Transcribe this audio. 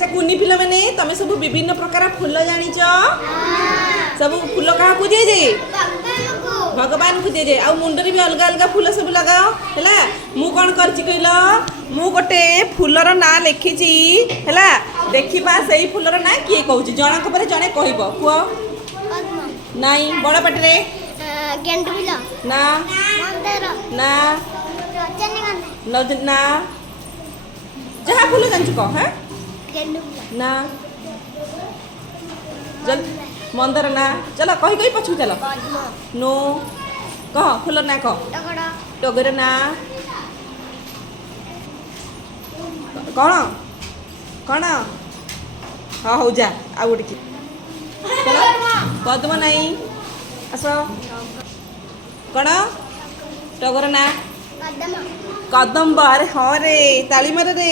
अच्छा कुनी पिला मैंने तमे सब विभिन्न प्रकार फूल जानिच सब फूल क्या दिए जाए भगवान को दिए जाए आ मुंडरे भी अलग अलग फूल सब लगाओ है मु कौन कहल मु गोटे फूलर ना लिखी है देखा से फूलर ना किए कह जनक पर जड़े कह कह नाई बड़ पाटे ना ना ना जहाँ फूल जानी कह हाँ ना चल मंदार ना चलो कही कही पछू चलो नो कह फूल ना कह टगर ना कौन कौन हाँ हौ जा आ गोटे कि चलो पद्म नाई आस कौन टगर ना कदम्ब अरे हाँ रे ताली मार रे